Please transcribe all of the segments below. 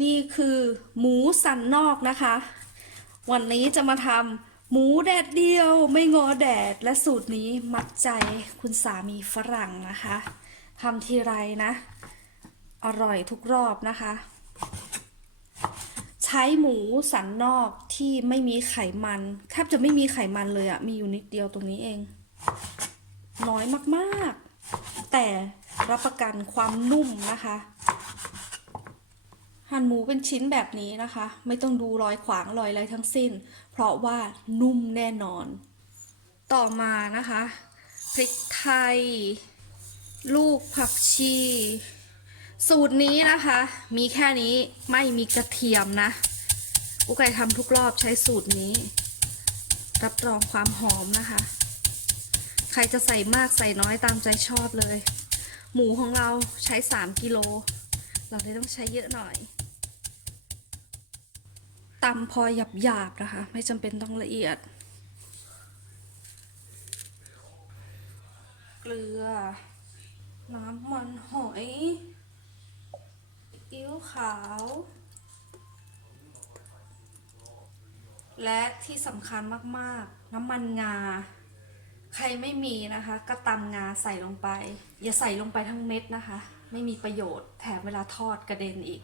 นี่คือหมูสันนอกนะคะ วันนี้จะมาทำหมูแดดเดียวไม่งอแดดและสูตรนี้มัดใจคุณสามีฝรั่งนะคะทำทีไรนะ อร่อยทุกรอบนะคะ ใช้หมูสันนอกที่ไม่มีไขมันแทบจะไม่มีไขมันเลยอะมีอยู่นิดเดียวตรงนี้เอง น้อยมากๆ แต่รับประกันความนุ่มนะคะ หั่นหมูเป็นชิ้นแบบนี้นะคะ ไม่ต้องดูรอยขวางรอยอะไรทั้งสิ้น เพราะว่านุ่มแน่นอน ต่อมานะคะพริกไทย ลูกผักชี สูตรนี้นะคะ มีแค่นี้ไม่มีกระเทียมนะกุ๊กไก่ทำทุกรอบใช้สูตรนี้ รับรองความหอมนะคะ ใครจะใส่มากใส่น้อยตามใจชอบเลย หมูของเราใช้ 3 กิโลเราเลยต้องใช้เยอะหน่อย ตำพอหยาบๆนะคะ ไม่จำเป็นต้องละเอียด เกลือ น้ำมันหอยอิ้วขาว และที่สำคัญมากๆ น้ำมันงา ใครไม่มีนะคะ ก็ตำงาใส่ลงไป อย่าใส่ลงไปทั้งเม็ดนะคะ ไม่มีประโยชน์แถมเวลาทอดกระเด็นอีก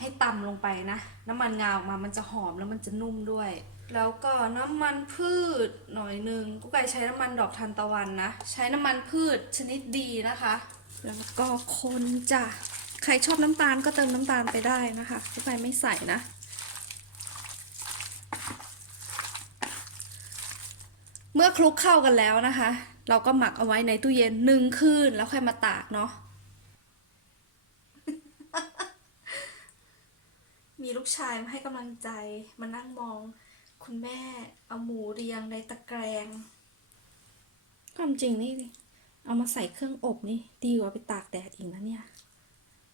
ให้ตำลงไปนะ น้ำมันงาออกมามันจะหอมแล้วมันจะนุ่มด้วย แล้วก็น้ำมันพืชหน่อยหนึ่งกุ๊กไก่ใช้น้ำมันดอกทานตะวันนะ ใช้น้ำมันพืชชนิดดีนะคะ แล้วก็คนจ้ะใครชอบน้ำตาลก็เติมน้ำตาลไปได้นะคะกุ๊กไก่ไม่ใส่นะเมื่อคลุกเข้ากันแล้วนะคะ เราก็หมักเอาไว้ในตู้เย็นหนึ่งคืนแล้วค่อยมาตากเนาะ มีลูกชายมาให้กำลังใจ มานั่งมอง คุณแม่เอาหมูเรียงในตะแกรงความจริงนี่เอามาใส่เครื่องอบนี่ดีกว่าไปตากแดดอีกนะเนี่ย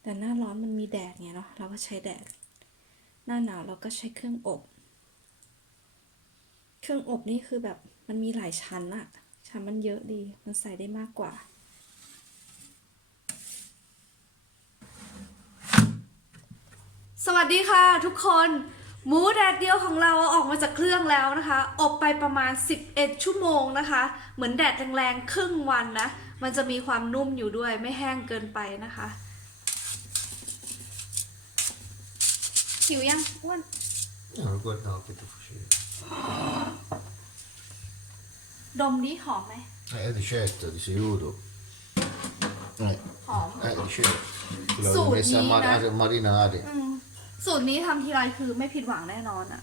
แต่หน้าร้อนมันมีแดดไงเนาะเราก็ใช้แดด หน้าหนาวเราก็ใช้เครื่องอบ เครื่องอบนี่คือแบบมันมีหลายชั้นอะชั้นมันเยอะดี มันใส่ได้มากกว่า สวัสดีค่ะทุกคนหมูแดดเดียวของเราออกมาจากเครื่องแล้วนะคะ อบไปประมาณ 11 ชั่วโมงนะคะ เหมือนแดดแรงๆครึ่งวันนะ มันจะมีความนุ่มอยู่ด้วยไม่แห้งเกินไปนะคะหิวยังอ้วน Ja, då går det naket och förkyld. ดมดิหอมไหม Nej, di certo, di sicuro. Eh, หอม eh, di certo. Quello Su, l'ho messa a Nina. mar- a marinare. อืม สูตรนี้ทำทีไรคือไม่ผิดหวังแน่นอนอะ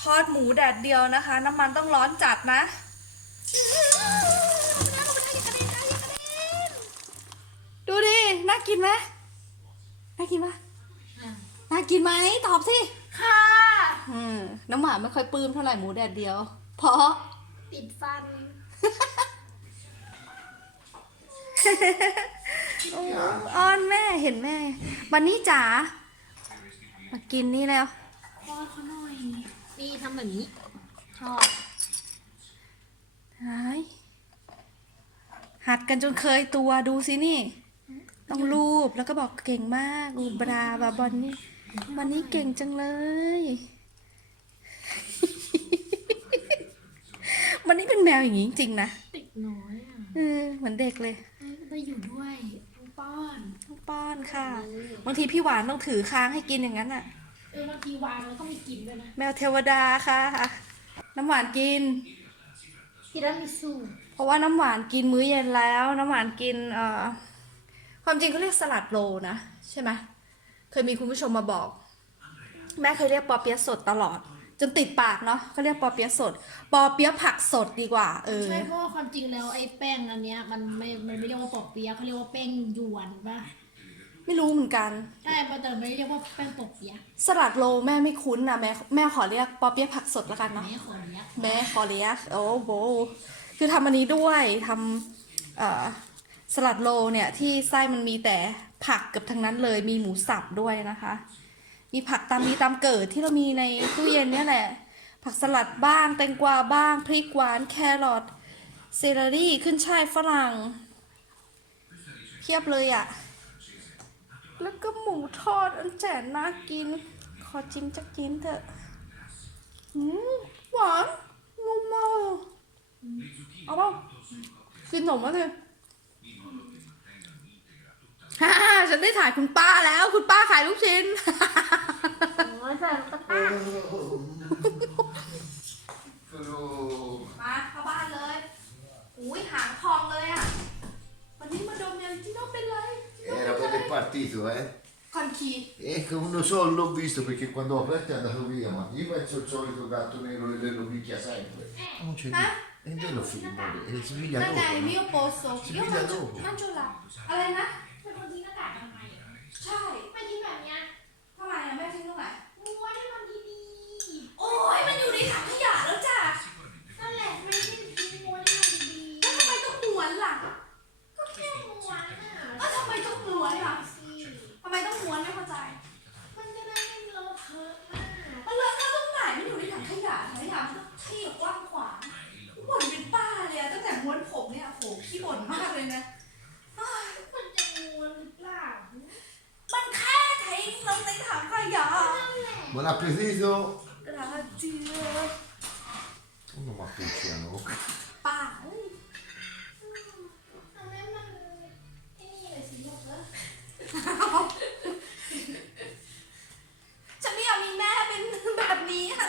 ทอดหมูแดดเดียวนะคะ น้ำมันต้องร้อนจัดนะดูดิ น่ากินไหมน่ากินปะน่ากินไหมตอบสิ ค่ะอืมน้ำหวานไม่ค่อยปลื้มเท่าไหร่หมูแดดเดียว เพราะติดฟัน อ้อนแม่เห็นแม่ วันนี้จ๋า มากินนี่แล้วพ่อเขาหน่อยนี่ทำแบบนี้ ชอบหายหัดกันจนเคยตัวดูสินี่ ต้องรูปแล้วก็บอกเก่งมากอูบราบาบอนนี่วันนี้เก่งจังเลยวันนี้เป็นแมวอย่างนี้จริงๆนะติดน้อยอะเออเหมือนเด็กเลยเอ้ยไปอยู่ด้วยต้องป้อนต้อง ป้อนค่ะ บางทีพี่หวานต้องถือค้างให้กินอย่างนั้นอะ เออบางทีวางแล้วก็ไม่กินด้วยนะแมวเทวดาค่ะ น้ำหวานกิน ทีรามิสุเพราะว่าน้ำหวานกินมื้อเย็นแล้ว น้ำหวานกินเอ่อความจริงเขาเรียกสลัดโรลนะ ใช่ไหมเคยมีคุณผู้ชมมาบอก แม่เคยเรียกปอเปี๊ยะสดตลอด จนติดปากเนาะเขาเรียกปอเปี๊ยะสด ปอเปี๊ยะผักสดดีกว่า เออ ใช่เพราะว่าความจริงแล้วไอ้แป้งอันเนี้ยมันไม่มันไม่เรียกว่าปอกเปี๊ยะเขาเรียกว่าแป้งหยวนป่ะ ไม่รู้เหมือนกัน ใช่แต่ไม่ได้เรียกว่าแป้งปอกเปี๊ยะสลัดโรลแม่ไม่คุ้นนะแม่แม่ขอเรียกปอเปี๊ยะผักสดแล้วกันเนาะแม่ขอเนี้ยแม่ขอเรียกโอ้โหคือทำอันนี้ด้วยทำเอ่อสลัดโรลเนี่ยที่ไส้มันมีแต่ผักเกับทั้งนั้นเลยมีหมูสับด้วยนะคะ มีผักตามมีตามเกิดที่เรามีในตู้เย็นเนี่ยแหละ ผักสลัดบ้างแตงกวาบ้างพริกหวานแครอทเซเลอรี่ขึ้นช่ายฝรั่งเพียบเลยอะ่ะแล้วก็หมู ทอดอันแสนน่ากิน ขอจิ้มจักจิ้มเถอะอืมหวานนุ่มมากเลยเอาเปล่ากินหนมมาเลยฮ่าฉันได้ถ่ายคุณป้าแล้ว คุณป้าขายลูกชิ้นโอ้ยใส่ตะกร้า Però... มาเข้าบ้านเลยอุ้ยหางทองเลยอะวันนี้มาดมยังที่น้องเป็นไรที่น้อง Era เป็นไร per il partito, eh? คอนคี E che non so, l'ho visto perché quando ho aperto è andato via, ma io penso il solito gatto nero che lo picchia sempre. Non c'è Eh? E te lo filmo, e si piglia นั่นไง dopo. มิโอโปโซ Si เดี๋ยว piglia มันจุ dopo. มันจุละอะไกระเจียว Uno ma picchiano. ป้าเอ้ยอันนั้นมันไอ้นี่เลยสิลูกเอ้ยฉันไม่อยากมีแม่เป็นแบบนี้ค่ะ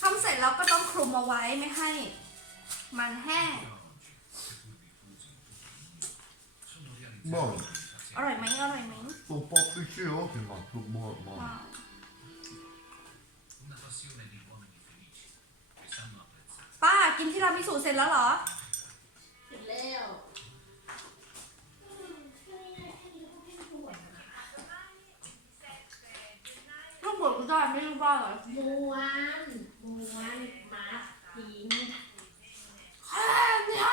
ทำเสร็จแล้วก็ต้องคลุมเอาไว้ไม่ให้ มันแห้ง Buono. อร่อยไหมอร่อยไหม Un po' picciosi, ma più buono. ว้าว Una passione di uomini felici che sanno apprezzare. ป้ากินที่รามิสุเสร็จแล้วเหรอ เสร็จแล้วอืมแค่นี้แค่นี้ก็แค่ด่วนลูกบดก็ได้ไม่รู้ว่าเหรอม้วนม้วนมัดทิ้งแค่เนี้ย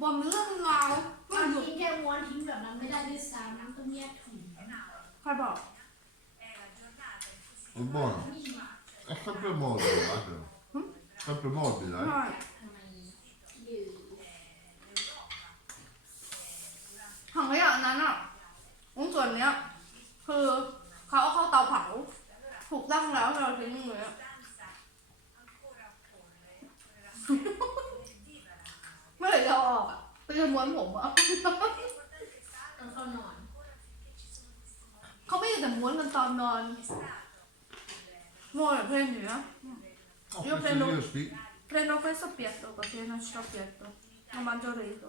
บนเรื่องราวไม่มันหยุดทิ้งแค่ม้วนทิ้งแบบนั้นไม่ได้ด้วยซ้ำน้ำต้องแยกถุงใครบอก È buono. È sempre morbido, guarda. Sempre morbido, อ eh? ร่อยทำไมอยู่ถังขยะนั้นอะตรงส่วนเนี้ย คือเขาเอาเข้าเตาเผา ถูกตั้งแล้วเราทิ้งเลยอะ เมื่อไหร่จะเอาออกอะไปจะม้วนผมอะต้องเข้านอน เขาไม่ได้แต่ม้วนกันตอนนอนม้วนแบบเพลงอยู่นะ Oh, Io penso prendo- io sì. Prendo questo piatto così non c'ho piatto. Non mangio riso.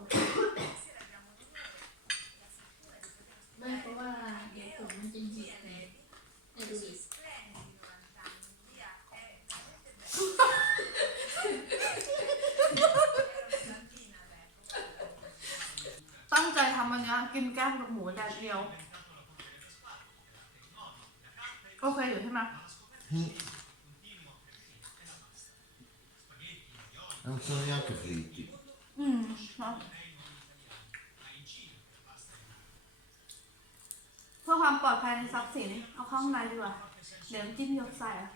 ไม่เพราะว่าเดี๋ยวผมมันจะหยิบไงเดี๋ยวดูดิ ตั้งใจทำอันเนี้ยกินแก้มกับหมูแดดเดียว โอเคอยู่ใช่ไหม Non sono neanche fritti. อืมเนาะเพื่อความปลอดภัยในทรัพย์สินเอาเข้าข้างในดีกว่า เดี๋ยวจิ้มหยดใส่อะ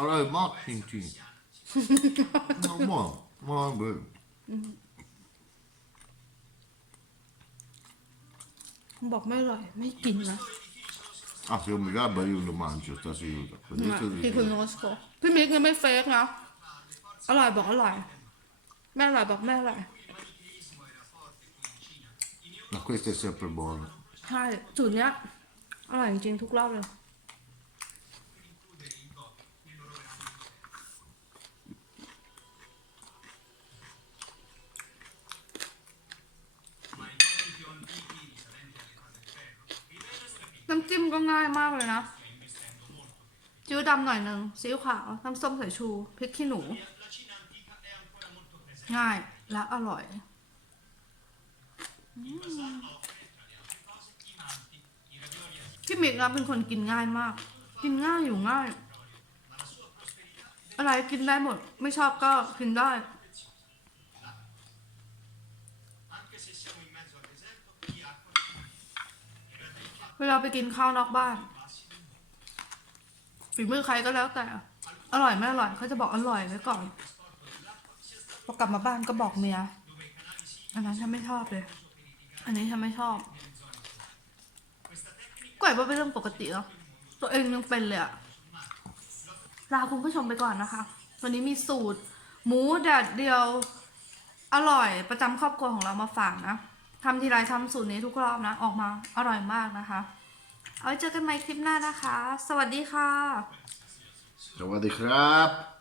chiese. Allora è Moxington. No, buono. Buono, bello. บอกไม่อร่อย ไม่กินนะ Ah, se non mi gabba io lo mangio stasera. Vedete พี่คุณโนสโกพี่มิกยังไม่เฟกนะอร่อยบอกอร่อย แม่อร่อยบอกแม่อร่อย Ma questo è sempre buono. ใช่สูตรเนี้ยอร่อยจริงๆทุกรอบเลย จิ้มก็ง่ายมากเลยนะจิ้วดำหน่อยหนึ่งซีอิ๊วขาวน้ำส้มสายชูพริกขี้หนู ง่ายและอร่อยพี่มิกนะเป็นคนกินง่ายมาก กินง่ายอยู่ง่าย อะไรกินได้หมด ไม่ชอบก็กินได้ เวลาไปกินข้าวนอกบ้านฝีมือใครก็แล้วแต่ อร่อยไม่อร่อยเขาจะบอกอร่อยไว้ก่อนพอกลับมาบ้านก็บอกเมียอันนั้นฉันไม่ชอบเลย อันนี้ฉันไม่ชอบก็แบบว่าเป็นเรื่องปกติแล้วตัวเองยังเป็นเลยอะลาคุณผู้ชมไปก่อนนะคะ วันนี้มีสูตร หมูแดดเดียว อร่อยประจำครอบครัวของเรามาฝากนะ ทำทีไรทำสูตรนี้ทุกรอบนะ ออกมาอร่อยมากนะคะ เอาไว้เจอกันใหม่คลิปหน้านะคะ สวัสดีค่ะ สวัสดีครับ